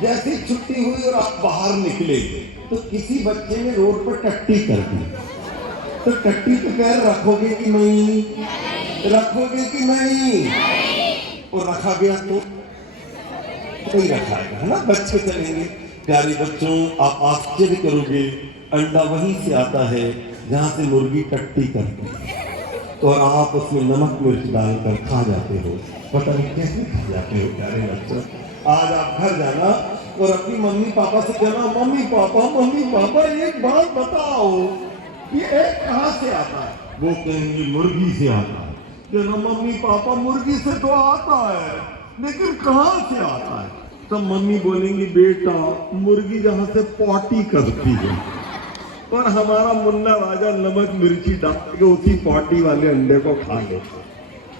जैसे ही छुट्टी हुई और आप बाहर निकले तो किसी बच्चे ने रोड पर टट्टी कर दी, तो टट्टी पे पैर रखोगे कि नहीं? रखोगे कि नहीं? और रखा गया तो नहीं रखा है, है ना? बच्चे चलेंगे। प्यारे बच्चों, आप आश्चर्य करोगे, अंडा वहीं से आता है जहां से मुर्गी टट्टी करती है, और आप उसमें नमक मिर्च डालकर खा जाते हो। पता नहीं कैसे खा जाते हो प्यारे बच्चों। आज आप घर जाना और अपनी मम्मी पापा से कहना, मम्मी पापा एक बात बताओ, ये एग कहाँ से आता है? वो कहेंगे मुर्गी से आता है। कहना, मम्मी पापा मुर्गी से तो आता है, लेकिन कहाँ से आता है? तो मम्मी बोलेंगी, बेटा मुर्गी जहाँ से पॉटी करती है, और हमारा मुन्ना राजा नमक मिर्ची डाल के उसी पॉटी वाले अंडे को खा ले।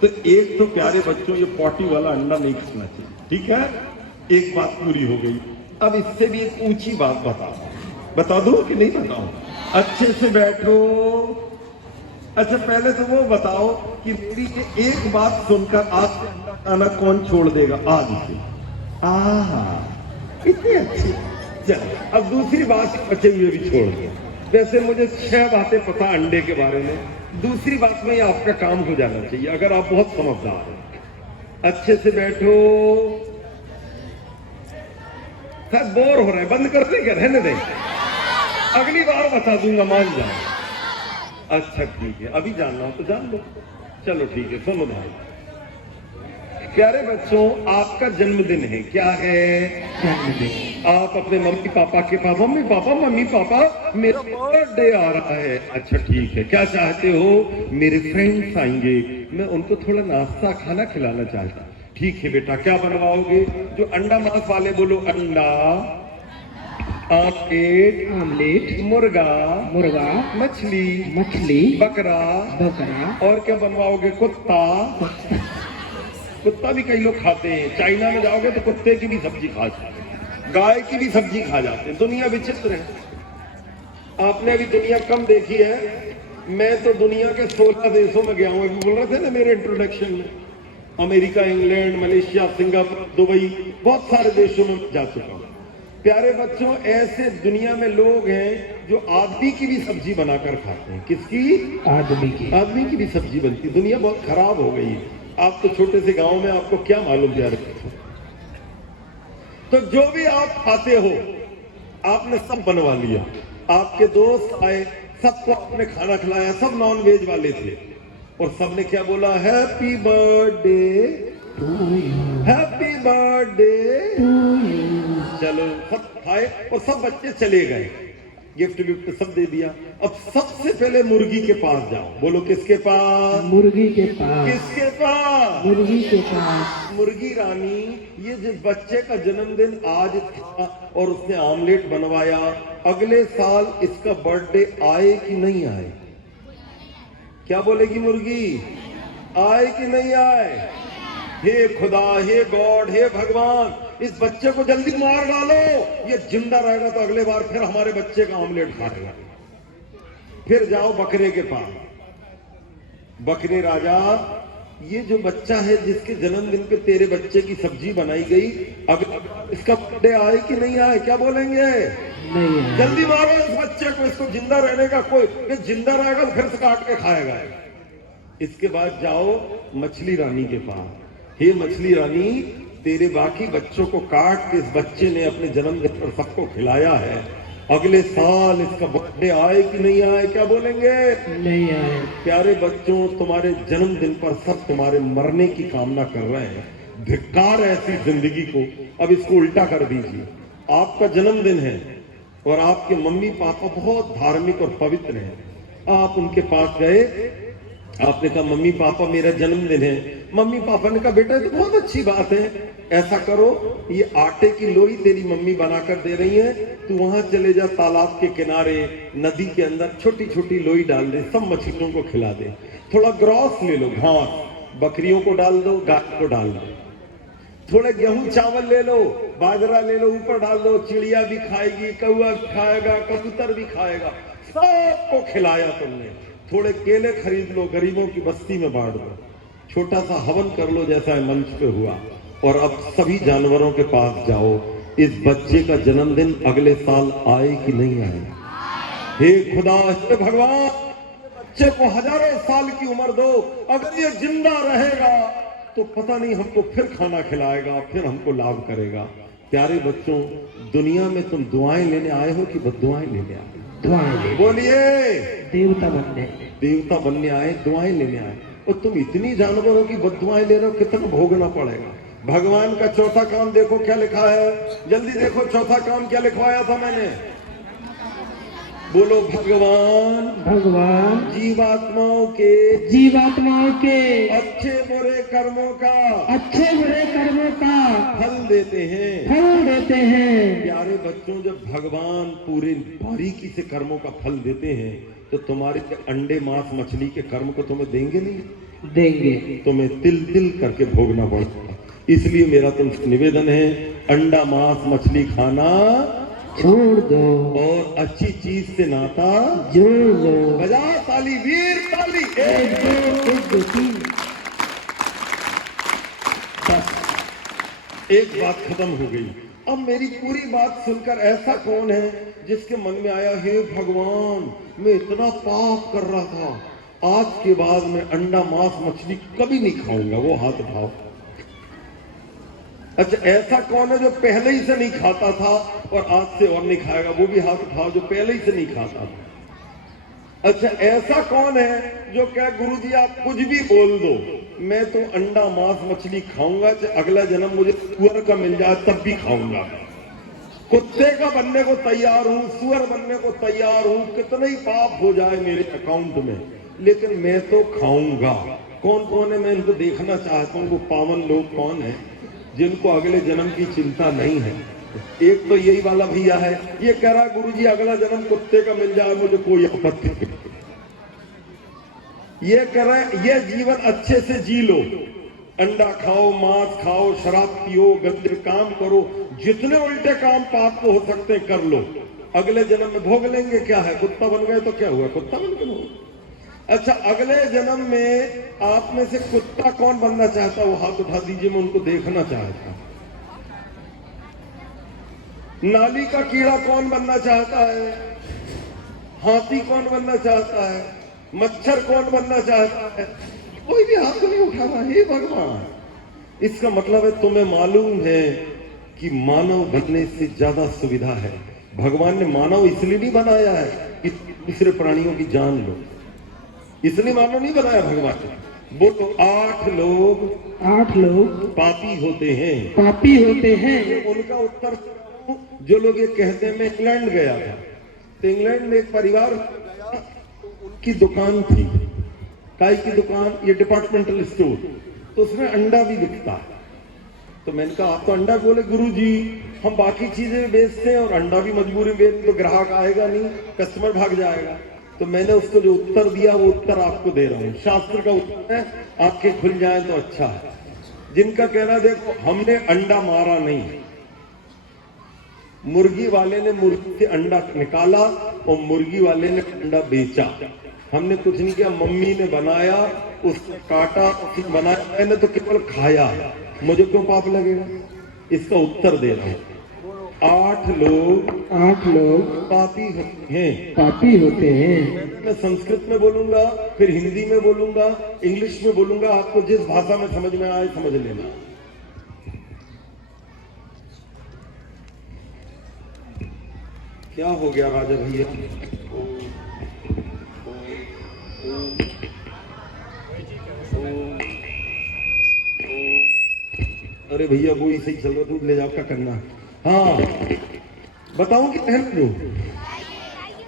तो एक तो प्यारे बच्चों, ये पॉटी वाला अंडा नहीं खाना चाहिए, ठीक है? एक बात पूरी हो गई। अब इससे भी एक ऊंची बात बता दो कि नहीं बताऊं? अच्छे से बैठो। अच्छा, पहले तो वो बताओ कि मेरी ये एक बात सुनकर आज से अंडा खाना कौन छोड़ देगा? आज से इतनी अच्छी। चलो, अब दूसरी बात बचे हुए भी छोड़ दो। वैसे मुझे 6 बातें पता अंडे के बारे में, दूसरी बात में आपका काम हो जाना चाहिए अगर आप बहुत समझदार हैं। अच्छे से बैठो। सब बोर हो रहे हैं, बंद कर देंगे, रहने दें, अगली बार बता दूंगा, मान जाओ। अच्छा ठीक है, अभी जानना हो तो जान लो। चलो ठीक है, सुनो भाई। प्यारे बच्चों, आपका जन्मदिन है। क्या है? जन्मदिन। आप अपने मम्मी पापा के पास, मम्मी पापा मेरा बर्थडे आ रहा है। अच्छा ठीक है, क्या चाहते हो? मेरे फ्रेंड्स आएंगे, मैं उनको थोड़ा नाश्ता खाना खिलाना चाहता। ठीक है बेटा, क्या बनवाओगे? जो अंडा मांस वाले बोलो, अंडा, आमलेट, मुर्गा, मछली, बकरा, और क्या बनवाओगे? कुत्ता भी कई लोग खाते हैं। चाइना में जाओगे तो कुत्ते की भी सब्जी खा जाते हैं, गाय की भी सब्जी खा जाते हैं। दुनिया विचित्र है। आपने अभी दुनिया कम देखी है। मैं तो दुनिया के 16 देशों में गया हूँ। बोल रहे थे ना मेरे इंट्रोडक्शन में, America, England, Malaysia, Singapore, Dubai, बहुत सारे देशों में जा चुका हूँ। प्यारे बच्चों, ऐसे दुनिया में लोग हैं जो आदमी की भी सब्जी बनाकर खाते हैं। किसकी? आदमी की भी सब्जी बनती। दुनिया बहुत खराब हो गई है। आप तो छोटे से गांव में, आपको क्या मालूम प्यारे। तो जो भी आप खाते हो, आपने सब बनवा लिया। आपके दोस्त आए, सबको आपने खाना खिलाया, सब नॉन वेज वाले थे, और सबने क्या बोला? Happy birthday to you, happy birthday to you. चलो, सब खाए और सब बच्चे चले गए, गिफ्ट विफ्ट सब दे दिया। अब सबसे पहले मुर्गी के पास जाओ। बोलो, किसके पास? मुर्गी के पास। किसके पास? मुर्गी के पास। मुर्गी रानी, ये जिस बच्चे का जन्मदिन आज था और उसने आमलेट बनवाया, अगले साल इसका बर्थडे आए कि नहीं आए? क्या बोलेगी मुर्गी? आए कि नहीं आए? हे खुदा, हे गॉड, हे भगवान, इस बच्चे को जल्दी मार डालो। ये जिंदा रहेगा तो अगले बार फिर हमारे बच्चे का ऑमलेट खाएगा। फिर जाओ बकरे के पास। बकरे राजा, ये जो बच्चा है जिसके जन्मदिन पे तेरे बच्चे की सब्जी बनाई गई, अगर इसका बर्थडे आए कि नहीं आए? क्या बोलेंगे? नहीं। जल्दी मारो इस बच्चे को, इसको जिंदा रहने का कोई, ये जिंदा रहेगा तो फिर से काट के खाएगा। इसके बाद जाओ मछली रानी के पास। हे मछली रानी, तेरे बाकी बच्चों को काट के इस बच्चे ने अपने जन्मदिन पर सबको खिलाया है, अगले साल इसका बर्थडे आए कि नहीं आए? क्या बोलेंगे? नहीं आए। प्यारे बच्चों, तुम्हारे जन्मदिन पर सब तुम्हारे मरने की कामना कर रहे हैं। धिक्कार ऐसी जिंदगी को। अब इसको उल्टा कर दीजिए। आपका जन्मदिन है और आपके मम्मी पापा बहुत धार्मिक और पवित्र हैं। आप उनके पास गए, आपने कहा, मम्मी पापा मेरा जन्मदिन है। मम्मी पापा ने कहा, बेटा ये तो बहुत अच्छी बात है, ऐसा करो, ये आटे की लोई तेरी मम्मी बनाकर दे रही है, तू वहां चले जा, तालाब के किनारे, नदी के अंदर छोटी छोटी लोई डाल दे, सब मछलियों को खिला दे, थोड़ा ग्रॉस ले लो, घास, बकरियों को डाल दो, गाय को डाल दो, थोड़े गेहूं चावल ले लो, बाजरा ले लो, ऊपर डाल दो, चिड़िया भी खाएगी, कौआ भी खाएगा, कबूतर भी खाएगा, सबको खिलाया तुमने। थोड़े केले खरीद लो, गरीबों की बस्ती में बांट दो, छोटा सा हवन कर लो जैसा मंच पे हुआ, और अब सभी जानवरों के पास जाओ, इस बच्चे का जन्मदिन अगले साल आए कि नहीं आए। हे खुदा, हे भगवान, बच्चे को हजारों साल की उम्र दो, अगर ये जिंदा रहेगा तो पता नहीं हमको फिर खाना खिलाएगा, फिर हमको लाभ करेगा। प्यारे बच्चों, दुनिया में तुम दुआएं लेने आए हो कि बद्दुआएं लेने आए? दुआएं। बोलिए। देवता बनने। देवता बनने आए, दुआएं लेने आए। और तुम इतनी जानवर हो कि बद्दुआएं ले रहे हो, कितना भोगना पड़ेगा। भगवान का चौथा काम देखो क्या लिखा है, जल्दी देखो चौथा काम क्या लिखवाया था मैंने। बोलो, भगवान जीवात्माओं के अच्छे बुरे कर्मों का फल देते हैं। प्यारे बच्चों, जब भगवान पूरे बारीकी से कर्मों का फल देते हैं तो तुम्हारे अंडे मांस मछली के कर्म को तुम्हें देंगे नहीं? देंगे। तुम्हें तिल तिल करके भोगना पड़ता। इसलिए मेरा तुमसे निवेदन है, अंडा मांस मछली खाना छोड़ दो और अच्छी चीज से नाता जोड़ दो। बजा ताली, वीर ताली। एक दो तीन। एक बात खत्म हो गई। अब मेरी पूरी बात सुनकर ऐसा कौन है जिसके मन में आया, हे भगवान, मैं इतना पाप कर रहा था, आज के बाद मैं अंडा मांस मछली कभी नहीं खाऊंगा? वो हाथ उठाओ। अच्छा, ऐसा कौन है जो पहले ही से नहीं खाता था और आज से और नहीं खाएगा? वो भी हाथ उठाओ जो पहले ही से नहीं खाता था। अच्छा, ऐसा कौन है जो क्या, गुरुजी आप कुछ भी बोल दो, मैं तो अंडा मांस मछली खाऊंगा, चाहे अगला जन्म मुझे सुअर का मिल जाए तब भी खाऊंगा। कुत्ते का बनने को तैयार हूं, सुअर बनने को तैयार हूं, कितना ही पाप हो जाए मेरे अकाउंट में, लेकिन मैं तो खाऊंगा। कौन कौन है, मैं इनको देखना चाहता हूं। वो पावन लोग कौन है जिनको अगले जन्म की चिंता नहीं है? एक तो यही वाला भैया है, ये कह रहा है गुरुजी अगला जन्म कुत्ते का मिल जाए मुझे कोई आपत्ति नहीं। ये कह रहा है ये जीवन अच्छे से जी लो, अंडा खाओ, मांस खाओ, शराब पियो, गंदे काम करो, जितने उल्टे काम पाप को हो सकते हैं कर लो, अगले जन्म में भोग लेंगे। क्या है, कुत्ता बन गए तो क्या हुआ, कुत्ता बन के भोग। अच्छा, अगले जन्म में आप में से कुत्ता कौन बनना चाहता है? वो हाथ उठा दीजिए, मैं उनको देखना चाहता हूं। नाली का कीड़ा कौन बनना चाहता है? हाथी कौन बनना चाहता है? मच्छर कौन बनना चाहता है? कोई भी हाथ नहीं उठा रहा। हे भगवान, इसका मतलब है तुम्हें मालूम है कि मानव बनने से ज्यादा सुविधा है। भगवान ने मानव इसलिए नहीं बनाया है कि दूसरे प्राणियों की जान लो, इसलिए मानव नहीं बनाया भगवान ने। वो तो 8 लोग पापी होते हैं। उनका उत्तर जो लोग ये कहते हैं, मैं इंग्लैंड गया था तो इंग्लैंड में एक परिवार की दुकान थी, काय की दुकान, ये डिपार्टमेंटल स्टोर, तो उसमें अंडा भी बिकता है। तो मैंने कहा आप तो अंडा, बोले गुरुजी हम बाकी चीजें बेचते हैं और अंडा भी मजबूरी बेच, तो ग्राहक आएगा नहीं, कस्टमर भाग जाएगा। तो मैंने उसको जो उत्तर दिया वो उत्तर आपको दे रहा हूं, शास्त्र का उत्तर है, आपके खुल जाए तो अच्छा है। जिनका कहना, देखो हमने अंडा मारा नहीं, मुर्गी वाले ने मुर्गी से अंडा निकाला और मुर्गी वाले ने अंडा बेचा। हमने कुछ नहीं किया, मम्मी ने बनाया, उसने काटा, उसने बनाया, मैंने तो केवल खाया, मुझे क्यों पाप लगेगा? इसका उत्तर दे रहा हूं। 8 लोग पापी होते हैं। मैं संस्कृत में बोलूंगा, फिर हिंदी में बोलूंगा, इंग्लिश में बोलूंगा, आपको जिस भाषा में समझ में आए समझ लेना। क्या हो गया राजा भैया? अरे भैया वो ही सही चल रहा, तू ले जाओ, क्या करना। हाँ बताऊं कि पहले लो,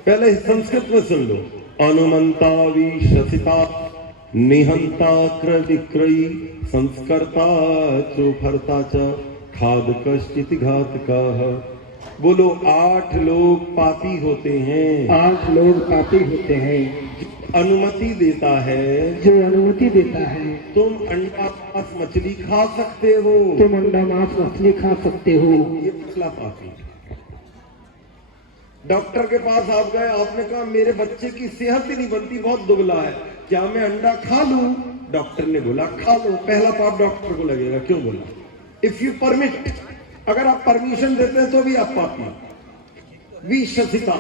पहले संस्कृत में सुन लो। अनुमंता विशसिता निहंता क्रय विक्रयी संस्कर्ता चोफरता च खाद कष्ट घातका। बोलो 8 लोग पापी होते हैं। 8 लोग पापी होते हैं। अनुमति देता है, जो अनुमति देता है, तुम अंडा मांस मछली खा सकते हो, तुम अंडा मांस मछली खा सकते हो। ये पिछला पापी। डॉक्टर के पास आप गए, आपने कहा मेरे बच्चे की सेहत ही नहीं बनती, बहुत दुबला है, क्या मैं अंडा खा लूं? डॉक्टर ने बोला खा लो। पहला पाप डॉक्टर को लगेगा, क्यों बोला? इफ यू परमिट, अगर आप परमिशन देते हैं तो भी आप पापी, विशसिता।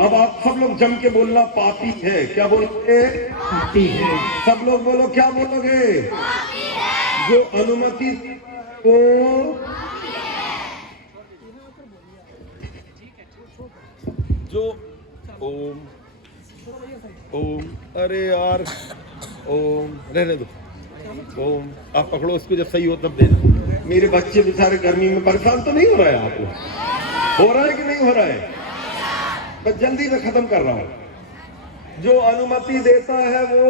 अब आप सब लोग जम के बोलना पापी है। क्या बोलोगे? पापी है। सब लोग बोलो, क्या बोलोगे? जो अनुमति को जो ओम ओम, अरे यार ओम रहने दो। ओम आप पकड़ो उसको, जब सही हो तब देना। मेरे बच्चे बेचारे गर्मी में परेशान तो नहीं हो रहा है आपको? हो रहा है कि नहीं हो रहा है? मैं जल्दी में खत्म कर रहा हूं। जो अनुमति देता है वो,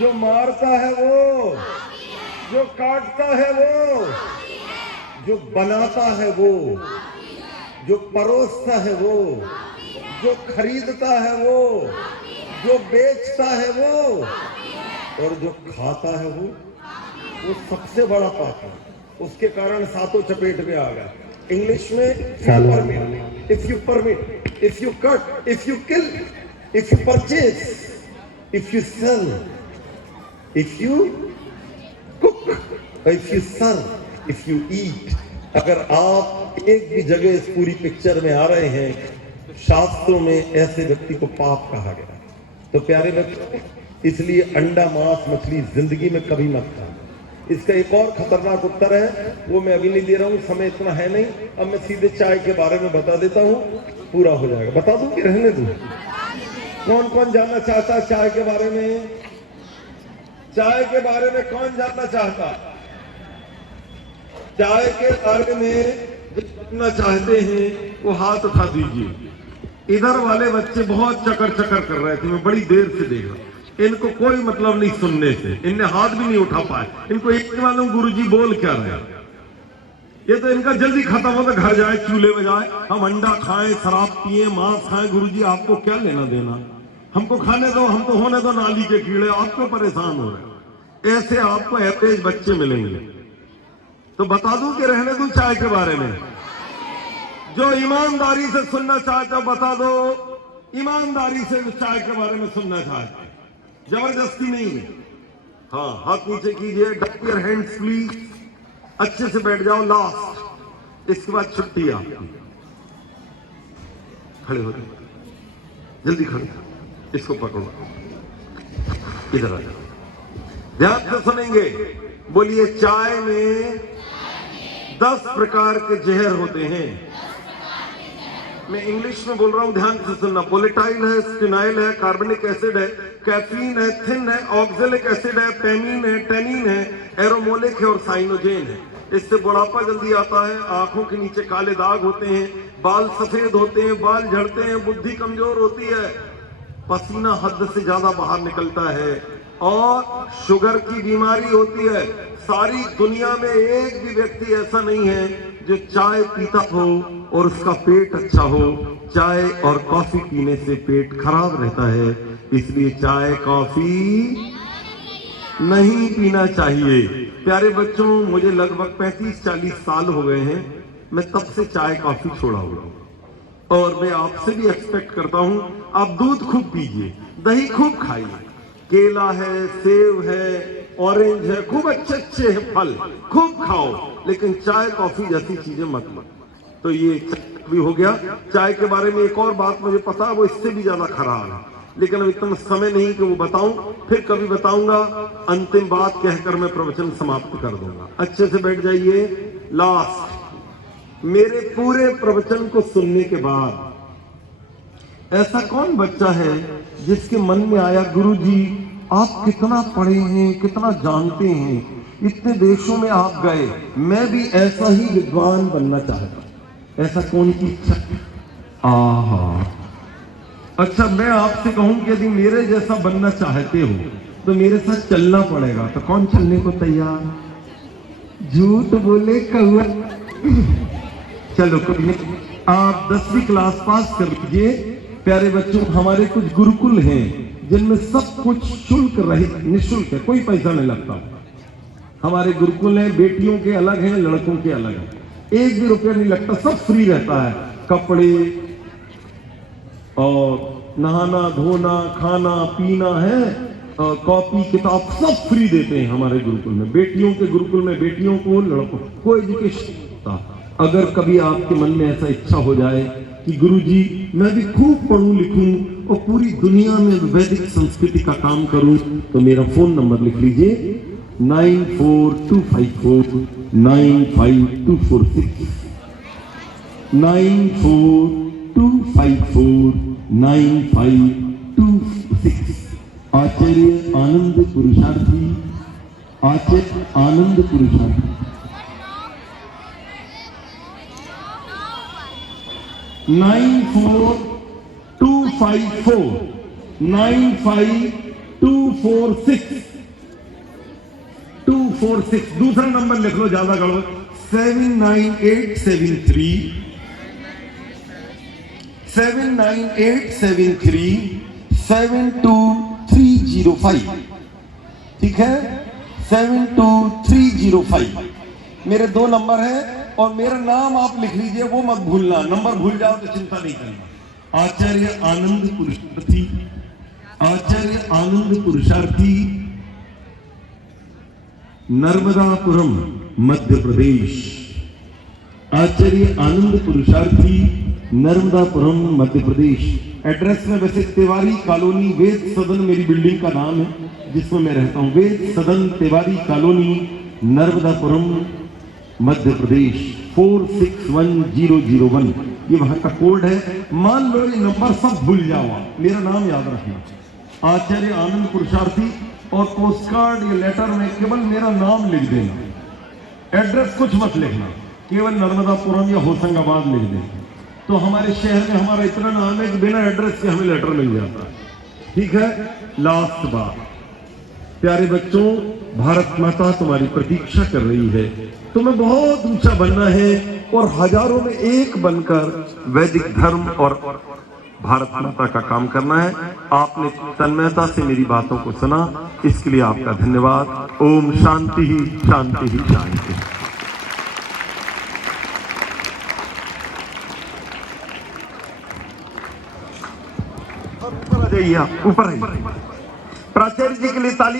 जो मारता है वो, जो काटता है वो, जो बनाता है वो, जो परोसता है वो, जो खरीदता है वो, जो बेचता है वो, और जो खाता है वो सबसे बड़ा पाप है। उसके कारण सातों चपेट में आ गया। इंग्लिश में if you permit, if you cut, if you kill, if you purchase, if you sell, if you cook, if you serve, if you eat. अगर आप एक भी जगह इस पूरी पिक्चर में आ रहे हैं, शास्त्रों में ऐसे व्यक्ति को पाप कहा गया। तो प्यारे बच्चों, इसलिए अंडा मांस मछली जिंदगी में कभी मत खाओ। इसका एक और खतरनाक उत्तर है, वो मैं अभी नहीं दे रहा हूं, समय इतना है नहीं। अब मैं सीधे चाय के बारे में बता देता हूं, पूरा हो जाएगा। बता दूं कि रहने दूं? कौन कौन जानना चाहता है चाय के बारे में? चाय के बारे में कौन जानना चाहता? चाय के बारे में जो जानना चाहते हैं वो हाथ उठा दीजिए। इधर वाले बच्चे बहुत चकर चकर कर रहे थे, मैं बड़ी देर से देखा। इनको कोई मतलब नहीं सुनने से, इनने हाथ भी नहीं उठा पाए। इनको एक मालूम गुरुजी बोल क्या रहे। ये तो इनका जल्दी खत्म हो तो घर जाए, चूल्हे में जाए, हम अंडा खाएं, शराब पिए, मांस खाएं। गुरुजी आपको क्या लेना देना, हमको खाने दो, हम तो होने दो नाली के कीड़े, आपको परेशान हो रहे। ऐसे आपको एवरेज बच्चे मिलेंगे। तो बता दूं कि रहने दूं चाय के बारे में? जो ईमानदारी से सुनना चाहते हो बता दो, ईमानदारी से चाय के बारे में सुनना चाहते, जबरदस्ती नहीं है। हाँ, हाथ नीचे कीजिए, डक योर हैंड्स प्लीज, अच्छे से बैठ जाओ। लास्ट, इसके बाद छुट्टी आपकी। खड़े हो जाओ, जल्दी खड़े, इसको पकड़ो, इधर आ जाओ, ध्यान से सुनेंगे। बोलिए, चाय में 10 प्रकार के जहर होते हैं। मैं इंग्लिश में बोल रहा हूं, ध्यान से सुनना। वोलेटाइल है, स्टिनाइल है, कार्बनिक एसिड है, कैफीन है, थिन है, ऑक्जेलिक एसिड है, पेनिन है, टेनिन है, एरोमोलिक है और साइनोजेन है। इससे बुढ़ापा जल्दी आता है, आंखों के नीचे काले दाग होते हैं, बाल सफेद होते हैं, बाल झड़ते हैं, बुद्धि कमजोर होती है, पसीना हद से ज्यादा बाहर निकलता है और शुगर की बीमारी होती है। सारी दुनिया में एक भी व्यक्ति ऐसा नहीं है जो चाय पीता हो और उसका पेट अच्छा हो। चाय और कॉफी पीने से पेट खराब रहता है, इसलिए चाय कॉफी नहीं पीना चाहिए। प्यारे बच्चों, मुझे लगभग 35-40 साल हो गए हैं, मैं तब से चाय कॉफी छोड़ा हुआ और मैं आपसे भी एक्सपेक्ट करता हूं आप दूध खूब पीजिए, दही खूब खाइए, केला है, सेब है, ऑरेंज है, खूब अच्छे अच्छे फल खूब खाओ, लेकिन चाय कॉफी जैसी चीजें मत लो। तो ये भी हो गया। चाय के बारे में एक और बात मुझे पता है, वो इससे भी ज्यादा खराब है, लेकिन अब इतना समय नहीं कि वो बताऊं, फिर कभी बताऊंगा। अंतिम बात कहकर मैं प्रवचन समाप्त कर दूंगा। अच्छे से बैठ जाइए। लास्ट, मेरे पूरे प्रवचन को सुनने के बाद ऐसा कौन बच्चा है जिसके मन में आया, गुरुजी आप कितना पढ़े हैं, कितना जानते हैं, इतने देशों में आप गए, मैं भी ऐसा ही विद्वान बनना चाहता हूं। ऐसा कौन की इच्छा? आहा, अच्छा, मैं आपसे कहूं कि यदि मेरे जैसा बनना चाहते हो तो मेरे साथ चलना पड़ेगा। तो कौन चलने को तैयार? झूठ बोले कौआ। चलो कोई नहीं, आप 10वीं क्लास पास कर लीजिए। प्यारे बच्चों, हमारे कुछ गुरुकुल हैं जिनमें सब कुछ शुल्क रहित, निःशुल्क है, कोई पैसा नहीं लगता। हमारे गुरुकुल हैं, बेटियों के अलग हैं, लड़कों के अलग हैं, एक भी रुपया नहीं लगता, सब फ्री रहता है। कपड़े और नहाना धोना खाना पीना है, कॉपी किताब सब फ्री देते हैं हमारे गुरुकुल में। बेटियों के गुरुकुल में बेटियों को, लड़कों को एजुकेशन होता। अगर कभी आपके मन में ऐसा इच्छा हो जाए कि गुरुजी मैं भी खूब पढ़ूं लिखूं और पूरी दुनिया में वैदिक संस्कृति का काम करूं, तो मेरा फोन नंबर लिख लीजिए 9425495246 9425495246। आचार्य आनंद पुरुषार्थी, आचार्य आनंद पुरुषार्थी। 9425495246। दूसरा नंबर लिख लो, ज्यादा गड़बड़ 79873 ठीक है, 72305 मेरे 2 नंबर है। और मेरा नाम आप लिख लीजिए, वो मत भूलना। नंबर भूल जाओ तो चिंता नहीं करना। आचार्य आनंद पुरुषार्थी, आचार्य आनंद पुरुषार्थी, नर्मदापुरम मध्य प्रदेश। आचार्य आनंद पुरुषार्थी, नर्मदापुरम मध्य प्रदेश। एड्रेस में वैसे तिवारी कॉलोनी, वेद सदन मेरी बिल्डिंग का नाम है जिसमें मैं रहता हूं। वेद सदन तिवारी कॉलोनी, नर्मदापुरम मध्य प्रदेश 461001। ये वहां का कोड है। मान लो ये नंबर सब भूल जाओ, मेरा नाम याद रखना, आचार्य आनंद पुरुषार्थी। और पोस्ट कार्ड या लेटर में केवल मेरा नाम लिख देना, एड्रेस कुछ मत लिखना, केवल नर्मदापुरम या होशंगाबाद लिख देना। तो हमारे शहर में हमारा इतना नाम है कि बिना एड्रेस के हमें लेटर मिल जाता है। ठीक है, लास्ट बात, प्यारे बच्चों, भारत माता तुम्हारी प्रतीक्षा कर रही है। तुम्हें बहुत ऊंचा बनना है और हजारों में एक बनकर वैदिक धर्म और भारत माता का काम करना है। आपने तन्मयता से मेरी बातों को सुना, इसके लिए आपका धन्यवाद। ओम शांति ही शांति ही शांति। ऊपर आ जाइए, आप ऊपर आइए। प्राचार्य जी के लिए ताली।